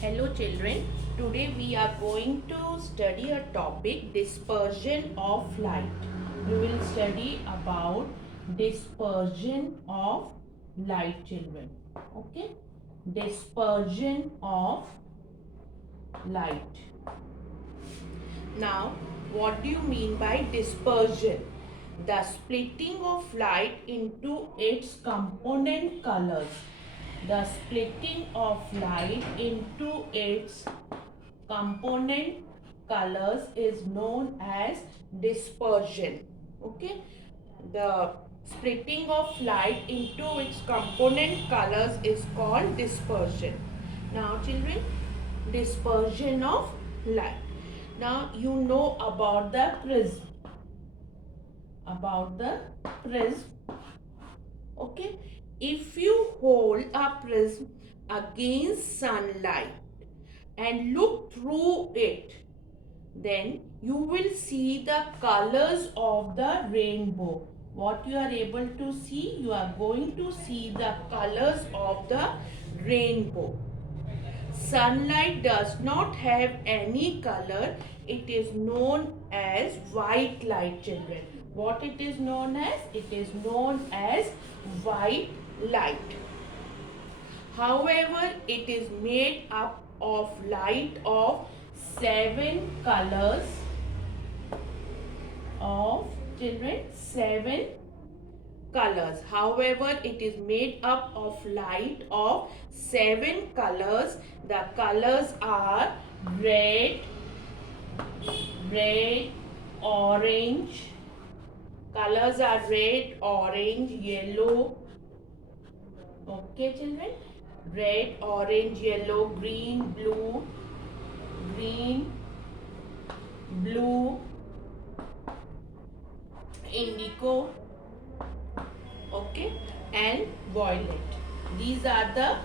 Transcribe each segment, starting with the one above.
Hello children, today we are going to study a topic dispersion of light. We will study about dispersion of light children. Okay, dispersion of light. Now, what do you mean by dispersion? The splitting of light into its component colors. The splitting of light into its component colors is known as dispersion. Okay, the splitting of light into its component colors is called dispersion. Now children, dispersion of light. Now you know about the prism. Okay, if you hold a prism against sunlight and look through it, then you will see the colors of the rainbow. What you are able to see? You are going to see the colors of the rainbow. Sunlight does not have any color. It is known as white light, children. What it is known as? It is known as white light. However, it is made up of light of 7 colors of children, 7 colors. However, it is made up of light of 7 colors. The colors are red, orange. Colors are red, orange, yellow. Okay, children. Red, orange, yellow, green, blue, indigo, okay, and violet. These are the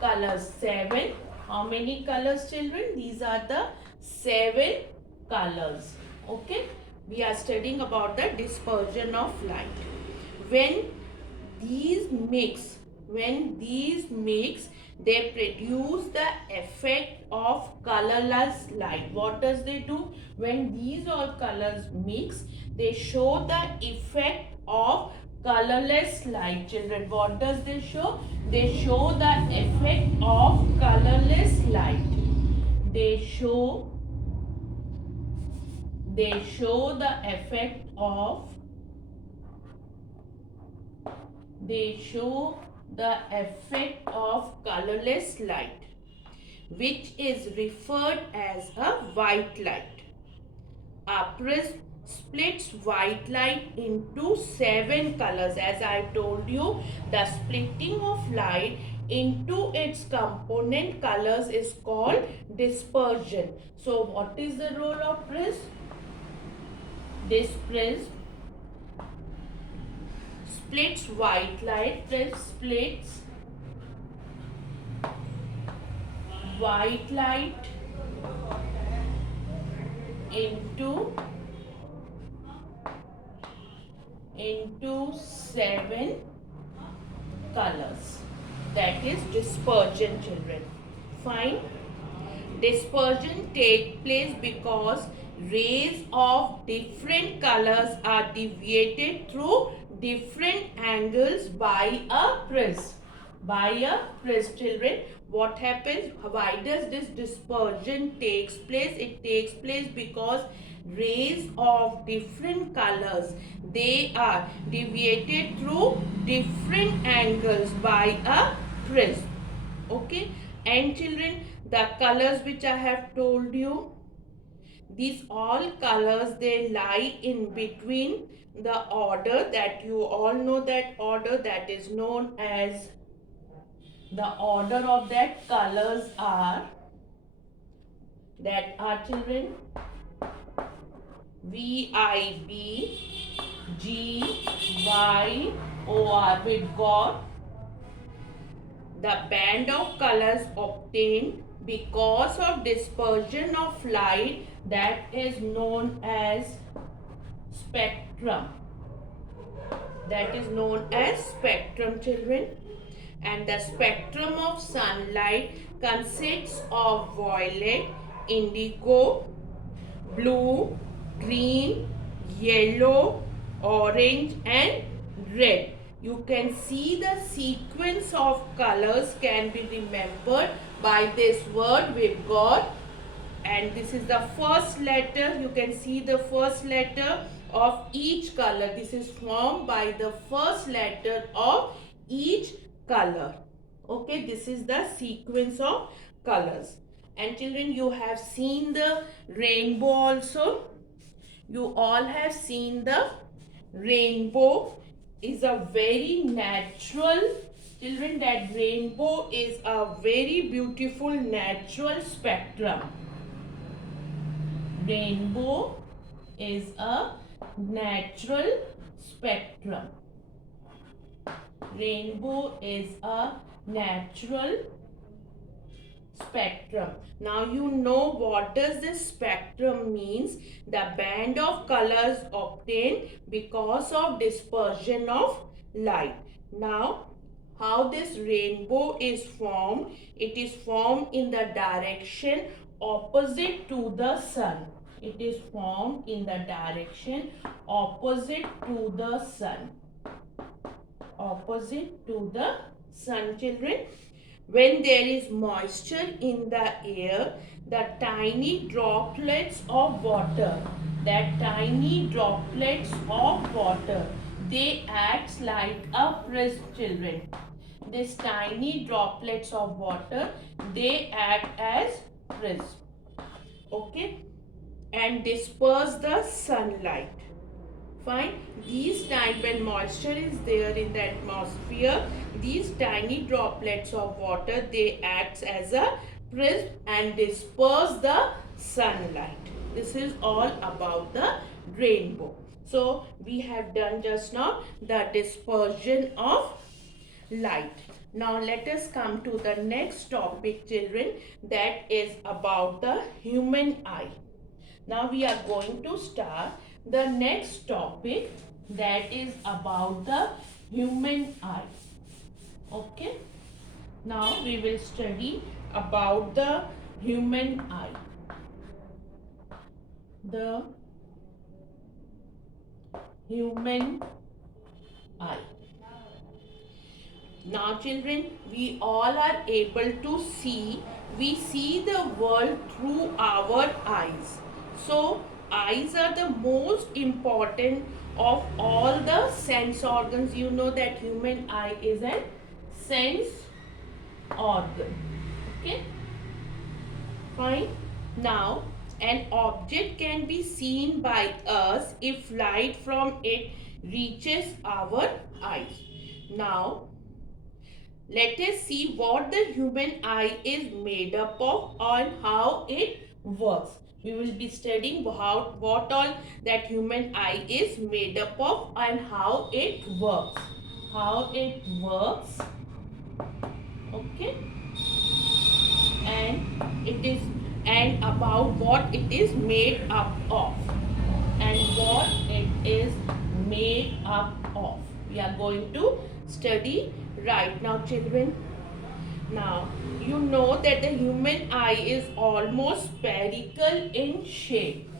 colors. 7. How many colors, children? These are the 7 colors. Okay, we are studying about the dispersion of light. When these mix, they produce the effect of colorless light. What does they do? When these all colors mix, they show the effect of colorless light. Children, what does they show? They show the effect of colorless light. They show the effect of colorless light, which is referred as a white light. A prism splits white light into 7 colors. As I told you, the splitting of light into its component colors is called dispersion. So what is the role of prism? This prism splits white light. Prism splits white light into 7 colors. That is dispersion, children. Fine. Dispersion takes place because rays of different colors are deviated through different angles by a prism. Children, what happens? Why does this dispersion takes place? It takes place because rays of different colors, they are deviated through different angles by a prism. Okay, and children, the colors which I have told you, these all colors, they lie in between the order that you all know, that order that is known as, the order of that colors are, children, VIB, GYOR. We've got the band of colors obtained because of dispersion of light, that is known as spectrum. Children. And the spectrum of sunlight consists of violet, indigo, blue, green, yellow, orange and red. You can see the sequence of colors can be remembered by this word we've got, and this is the first letter. You can see the first letter of each color. This is formed by the first letter of each color. Okay, this is the sequence of colors. And children, you have seen the rainbow also. You all have seen the rainbow is a very natural, children, that rainbow is a very beautiful natural spectrum. Rainbow is a natural spectrum. Rainbow is a natural spectrum. Now you know what does this spectrum means. The band of colors obtained because of dispersion of light. Now how this rainbow is formed? It is formed in the direction opposite to the sun. It is formed in the direction opposite to the sun. Opposite to the sun, children. When there is moisture in the air, the tiny droplets of water, they act like a prism, children. These tiny droplets of water, they act as prism. Okay, and disperse the sunlight. Fine. These tiny, when moisture is there in the atmosphere, these tiny droplets of water, they act as a prism and disperse the sunlight. This is all about the rainbow. So we have done just now the dispersion of light. Now let us come to the next topic, children, that is about the human eye. Now we are going to start the next topic, that is about the human eye. Okay. Now we will study about the human eye. The human eye. Now children, we all are able to see, we see the world through our eyes. So eyes are the most important of all the sense organs. You know that human eye is a sense organ. Okay, fine. Now an object can be seen by us if light from it reaches our eyes. Now let us see what the human eye is made up of and how it works. We will be studying what all that human eye is made up of and how it works. How it works. Okay. And about what it is made up of. And what it is made up of. We are going to study right now, children. Now you know that the human eye is almost spherical in shape.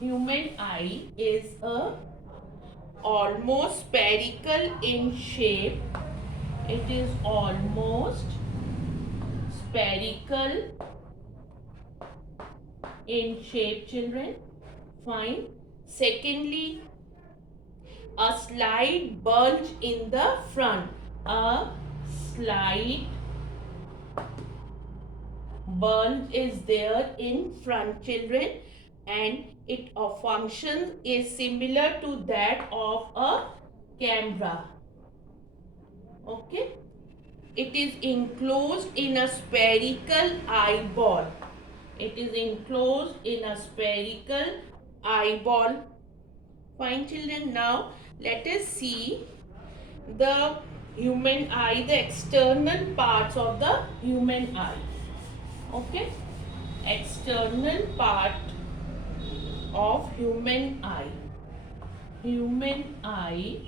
Human eye is almost spherical in shape. It is almost spherical in shape, children. Fine. Secondly, a slight bulge in the front. A slight bulge is there in front, children, and its function is similar to that of a camera. Okay. It is enclosed in a spherical eyeball. It is enclosed in a spherical eyeball. Fine, children. Now let us see the human eye, the external parts of the human eye. Okay, external part of human eye. Human eye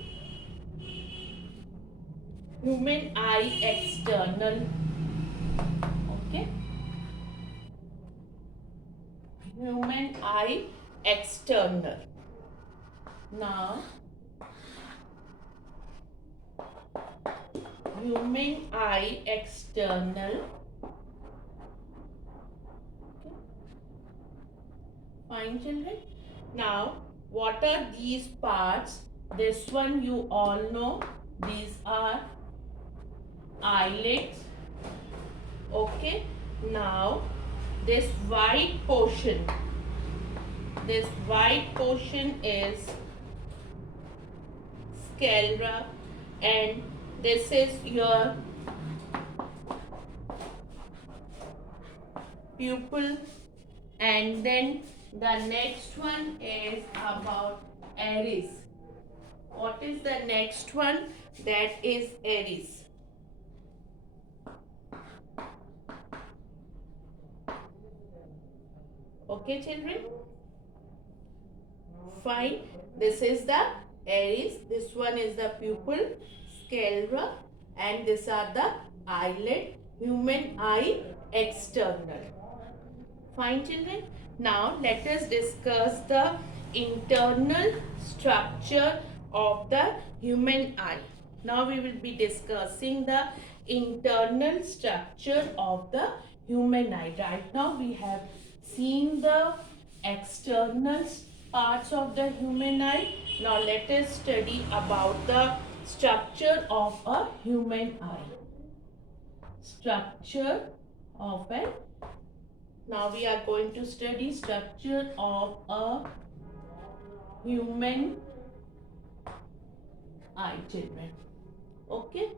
human eye external. Okay, human eye external. Now human eye external. Okay. Fine, children. Now what are these parts? This one you all know. These are eyelids. Okay, now this white portion, is sclera, and this is your pupil, and then the next one is about iris. What is the next one? That is iris. Okay, children? Fine. This is the iris. This one is the pupil, sclera, and these are the eyelid, human eye external. Fine, children. Now let us discuss the internal structure of the human eye. Now we will be discussing the internal structure of the human eye. Right now we have seen the external parts of the human eye. Now let us study about the structure of a human eye. Structure of an Now we are going to study structure of a human eye, children. Okay.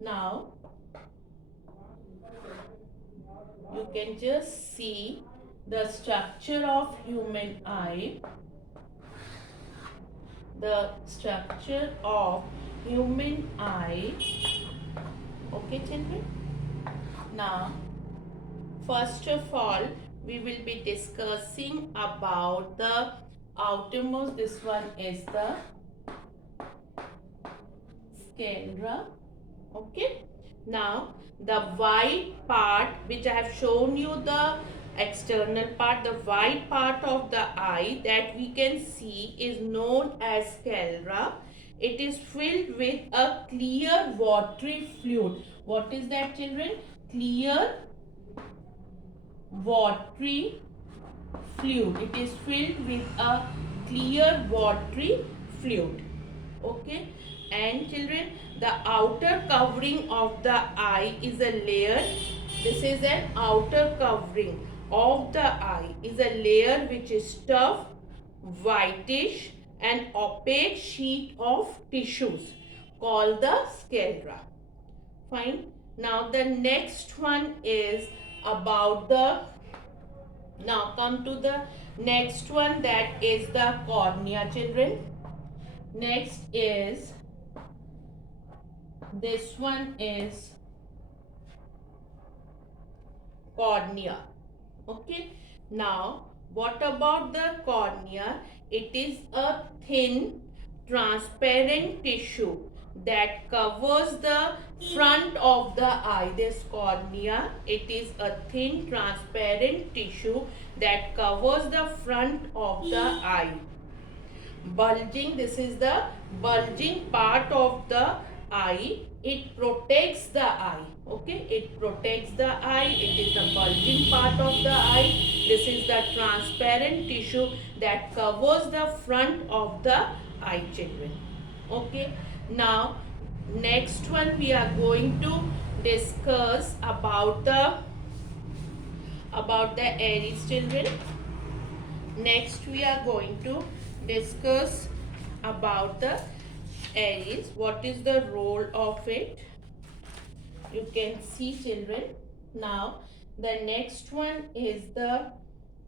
Now you can just see the structure of human eye. The structure of human eye. Okay, children. Now, first of all, we will be discussing about the outermost. This one is the sclera. Okay. Now the white part, which I have shown you, the external part, the white part of the eye that we can see is known as sclera. It is filled with a clear watery fluid. What is that, children? Clear watery fluid. It is filled with a clear watery fluid. Okay, and children, the outer covering of the eye is a layer. This is an outer covering of the eye, is a layer which is tough, whitish and opaque sheet of tissues called the sclera. Fine. Now the next one is about the now come to the next one, that is the cornea, children. Next is this one is cornea. Okay. Now what about the cornea? It is a thin transparent tissue that covers the front of the eye. This cornea, it is a thin transparent tissue that covers the front of the eye. Bulging, this is the bulging part of the eye. It protects the eye. Okay, it protects the eye. It is the bulging part of the eye. This is the transparent tissue that covers the front of the eye, children. Okay, now next one we are going to discuss about the iris, children. Next we are going to discuss about the iris. What is the role of it? You can see, children. Now the next one is the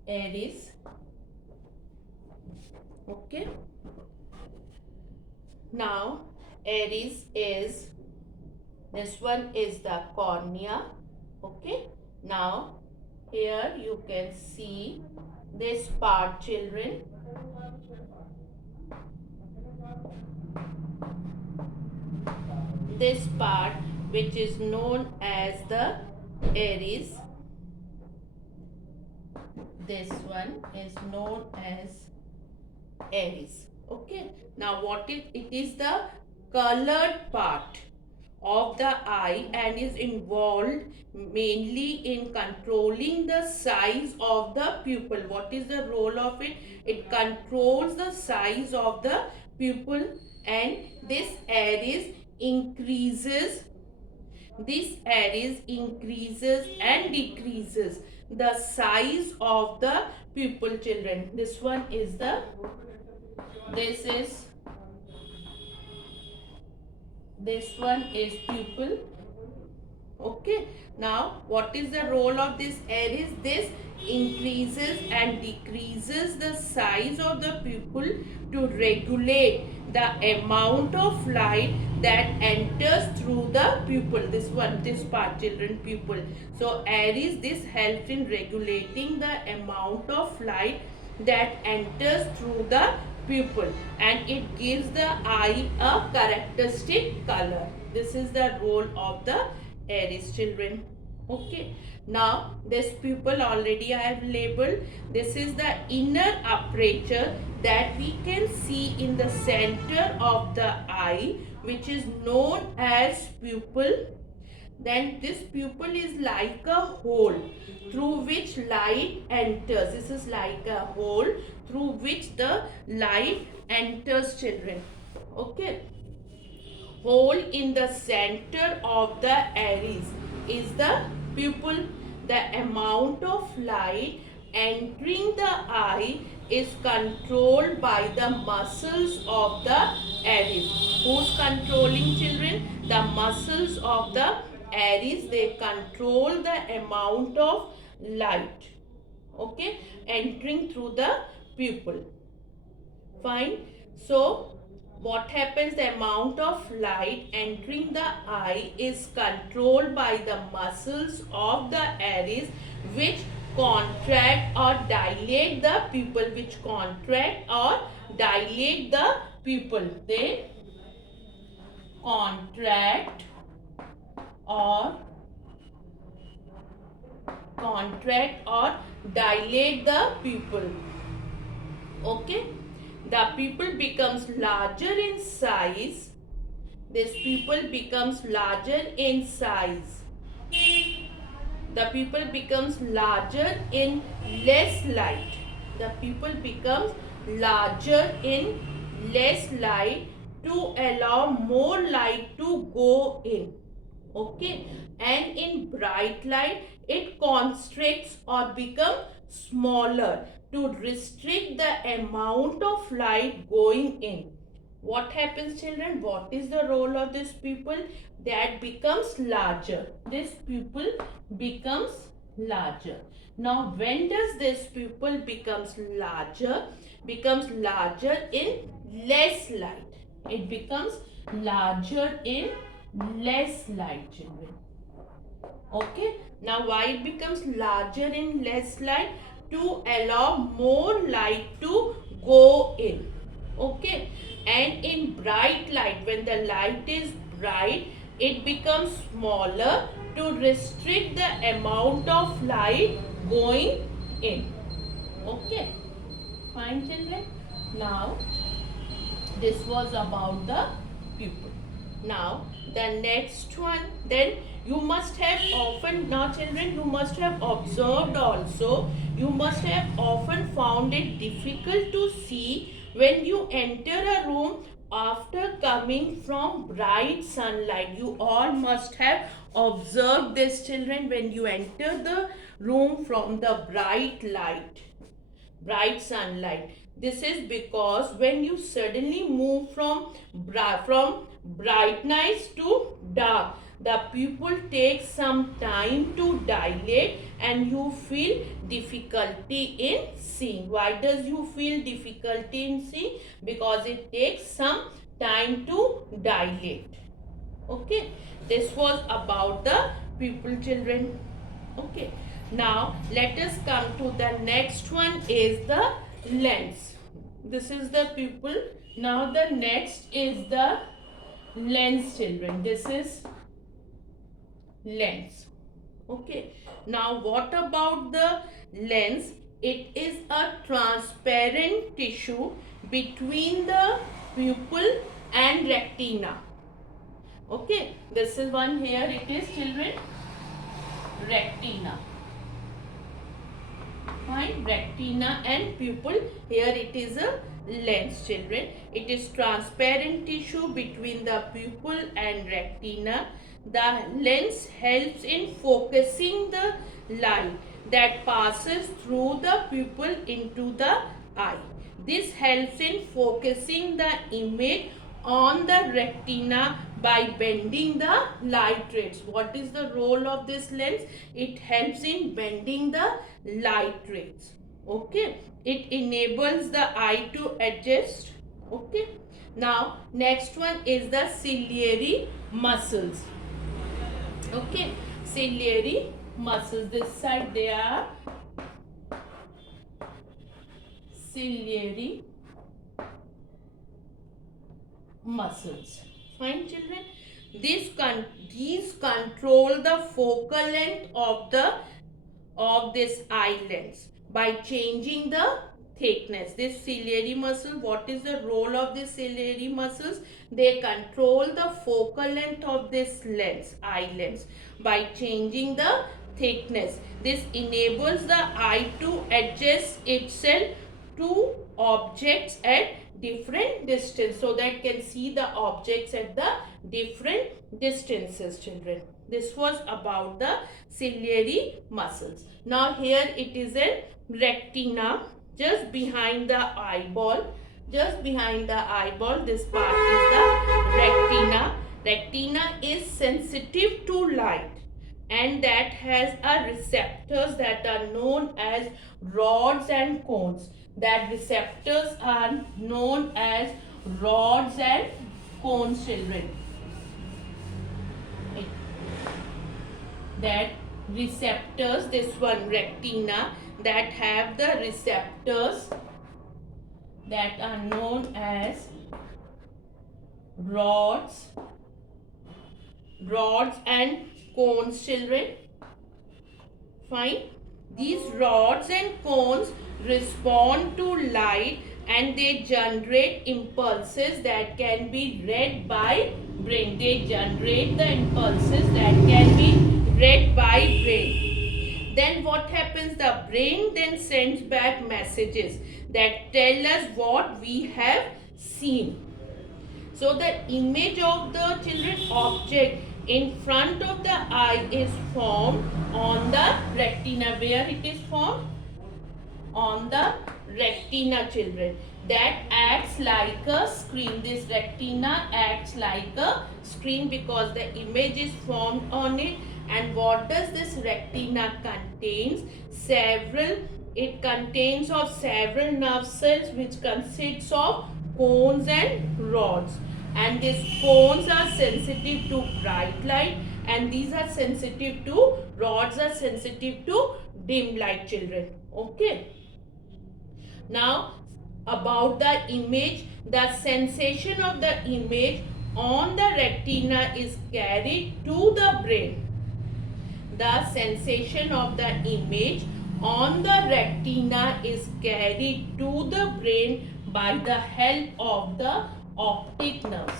iris. Okay. Now iris is, this one is the cornea. Okay. Now here you can see this part, children. You this part which is known as the iris. This one is known as iris. Okay, now it is the colored part of the eye and is involved mainly in controlling the size of the pupil. What is the role of it? It controls the size of the pupil, and this iris increases and decreases the size of the pupil, children. This one is pupil. Okay, now what is the role of this iris? This increases and decreases the size of the pupil to regulate the amount of light that enters through the pupil. This part, children, pupil. So iris, this helps in regulating the amount of light that enters through the pupil, and it gives the eye a characteristic color. This is the role of the iris, children. Okay, now this pupil already I have labeled. This is the inner aperture that we can see in the center of the eye, which is known as pupil. Then this pupil is like a hole through which light enters. This is like a hole through which the light enters, children. Okay, hole in the center of the iris is the pupil. The amount of light entering the eye is controlled by the muscles of the iris. Who's controlling, children? The muscles of the iris. They control the amount of light, okay, entering through the pupil. Fine. So what happens? The amount of light entering the eye is controlled by the muscles of the iris, which contract or dilate the pupil. They contract or dilate the pupil. Okay, the pupil becomes larger in size. This pupil becomes larger in size. The pupil becomes larger in less light. The pupil becomes larger in less light to allow more light to go in. Okay, and in bright light it constricts or becomes smaller to restrict the amount of light going in. What happens, children? What is the role of this pupil? That becomes larger. This pupil becomes larger. Now when does this pupil becomes larger? Becomes larger in less light. It becomes larger in less light, children. Okay, now why it becomes larger in less light? To allow more light to go in. Okay, and in bright light, when the light is bright, it becomes smaller to restrict the amount of light going in. Okay, fine, children. Now this was about the pupil. Now the next one, then you must have often, now children, you must have observed also, you must have often found it difficult to see when you enter a room after coming from bright sunlight. You all must have observed this, children, when you enter the room from the bright sunlight. This is because when you suddenly move from brightness to dark, the pupil takes some time to dilate and you feel difficulty in seeing. Why does you feel difficulty in seeing? Because it takes some time to dilate. Okay, this was about the pupil, children. Okay, now let us come to the next one, is the lens. This is the pupil. Now the next is the lens, children. This is lens. Okay. Now what about the lens? It is a transparent tissue between the pupil and retina. Okay, this is one. Here it is, children, retina. Fine, retina and pupil. Here it is a lens, children. It is transparent tissue between the pupil and retina. The lens helps in focusing the light that passes through the pupil into the eye. This helps in focusing the image on the retina by bending the light rays. What is the role of this lens? It helps in bending the light rays. Okay, it enables the eye to adjust. Okay, now next one is the ciliary muscles. Okay, ciliary muscles. This side they are ciliary muscles. Fine, children. These control the focal length of this eye lens by changing the thickness. This ciliary muscle, what is the role of this ciliary muscles? They control the focal length of this lens, eye lens, by changing the thickness. This enables the eye to adjust itself to objects at different distance, so that can see the objects at the different distances, children. This was about the ciliary muscles. Now here it is a retina, just behind the eyeball. Just behind the eyeball, this part is the retina. Retina is sensitive to light, and that has a receptors that are known as rods and cones. That receptors are known as rods and cones, children. That receptors, this one retina, that have the receptors that are known as rods and cones, children. Fine. These rods and cones respond to light and they generate impulses that can be read by brain. They generate the impulses that can be read by brain. Then what happens? The brain then sends back messages that tell us what we have seen. So the image of the children object in front of the eye is formed on the retina. Where it is formed? On the retina, children. That acts like a screen. This retina acts like a screen because the image is formed on it. And what does this retina contains? It contains of several nerve cells which consists of cones and rods. And these cones are sensitive to bright light, and these are sensitive to, rods are sensitive to dim light, children. Okay. Now about the image, the sensation of the image on the retina is carried to the brain. The sensation of the image on the retina is carried to the brain by the help of the optic nerves.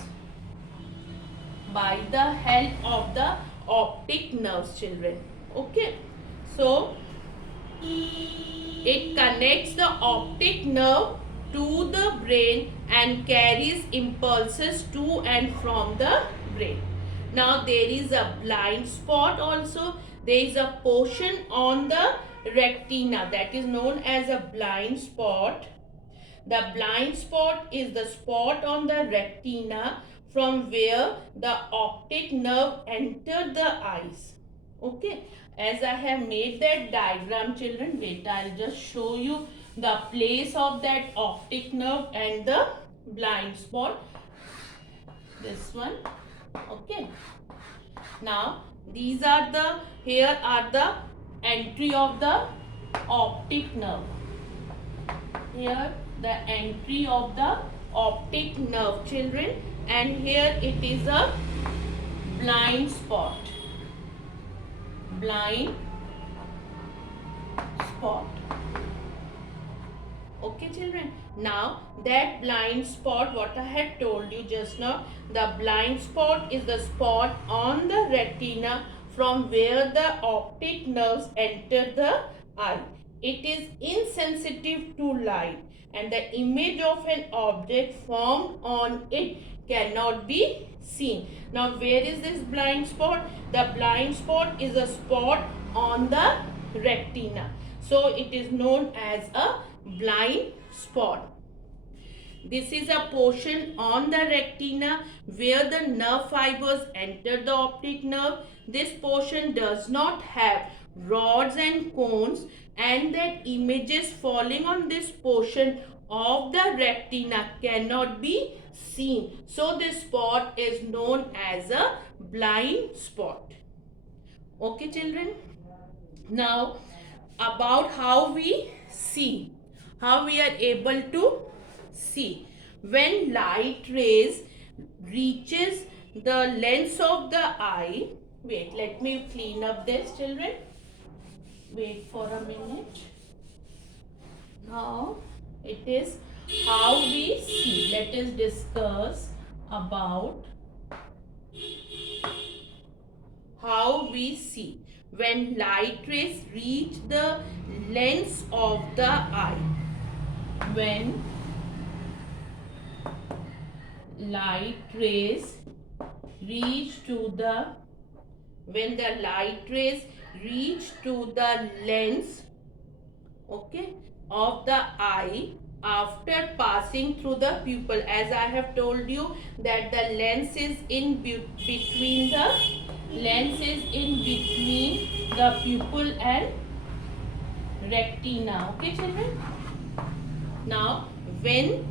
By the help of the optic nerves, children. Okay. So it connects the optic nerve to the brain and carries impulses to and from the brain. Now there is a blind spot also. There is a portion on the retina that is known as a blind spot. The blind spot is the spot on the retina from where the optic nerve entered the eyes. Okay. As I have made that diagram, children, wait, I'll just show you the place of that optic nerve and the blind spot. This one. Okay. Now, here are the entry of the optic nerve. Here, the entry of the optic nerve, children. and here it is a blind spot. Blind spot. Okay children, now that blind spot, what I had told you just now, the blind spot is the spot on the retina from where the optic nerves enter the eye. It is insensitive to light and the image of an object formed on it cannot be seen. Now where is this blind spot? The blind spot is a spot on the retina. So it is known as a blind spot. This is a portion on the retina where the nerve fibers enter the optic nerve. This portion does not have rods and cones, and that images falling on this portion of the retina cannot be seen. So this spot is known as a blind spot. Okay children? Now about how we see, how we are able to see. When light rays reaches the lens of the eye, wait, let me clean up this children. Wait for a minute. Now it is how we see. Let us discuss about how we see. When light rays reach the lens of the eye. When light rays reach to the lens, okay, of the eye after passing through the pupil, as I have told you that the lens is in between the pupil and retina. Okay children? Now when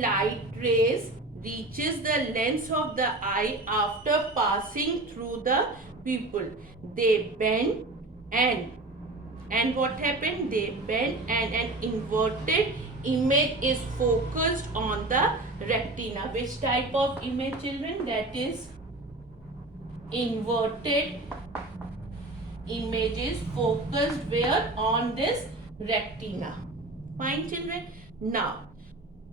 light rays reaches the lens of the eye after passing through the pupil, they bend and what happened? They bend and an inverted image is focused on the retina. Which type of image children? That is inverted image is focused where? On this retina. Fine children. Now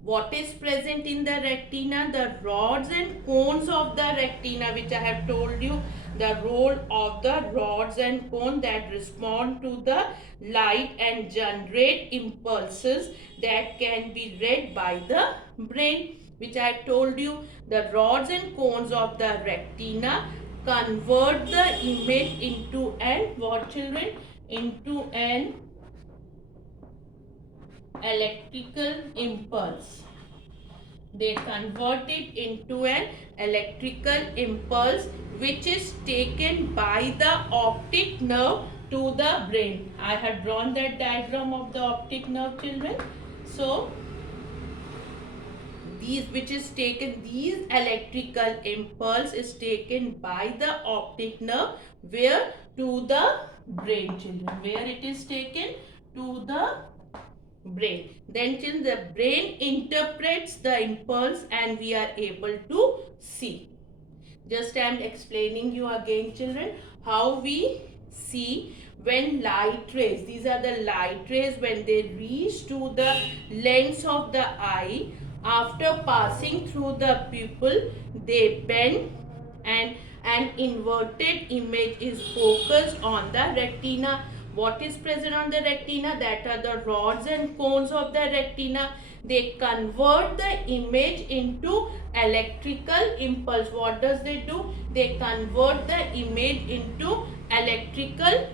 what is present in the retina? The rods and cones of the retina, which I have told you the role of the rods and cones that respond to the light and generate impulses that can be read by the brain, which I have told you the rods and cones of the retina convert the image into an what children? Into an electrical impulse. They convert it into an electrical impulse which is taken by the optic nerve to the brain. I had drawn that diagram of the optic nerve children. So these electrical impulse is taken by the optic nerve where? To the brain children. Where it is taken? To the brain. Then children, the brain interprets the impulse and we are able to see. Just I am explaining you again children how we see when light rays, these are the light rays, when they reach to the lens of the eye after passing through the pupil, they bend and an inverted image is focused on the retina. What is present on the retina? That are the rods and cones of the retina. They convert the image into electrical impulse. What does they do? They convert the image into electrical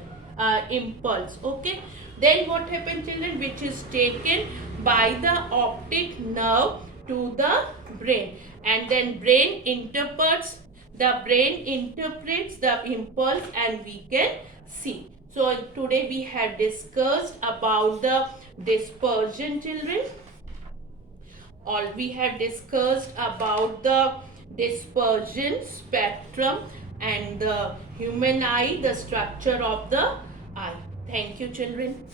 impulse. Okay. Then what happens children? Which is taken by the optic nerve to the brain, and then brain interprets the impulse and we can see. So today we have discussed about the dispersion children. All we have discussed about the dispersion spectrum and the human eye, the structure of the eye. Thank you children.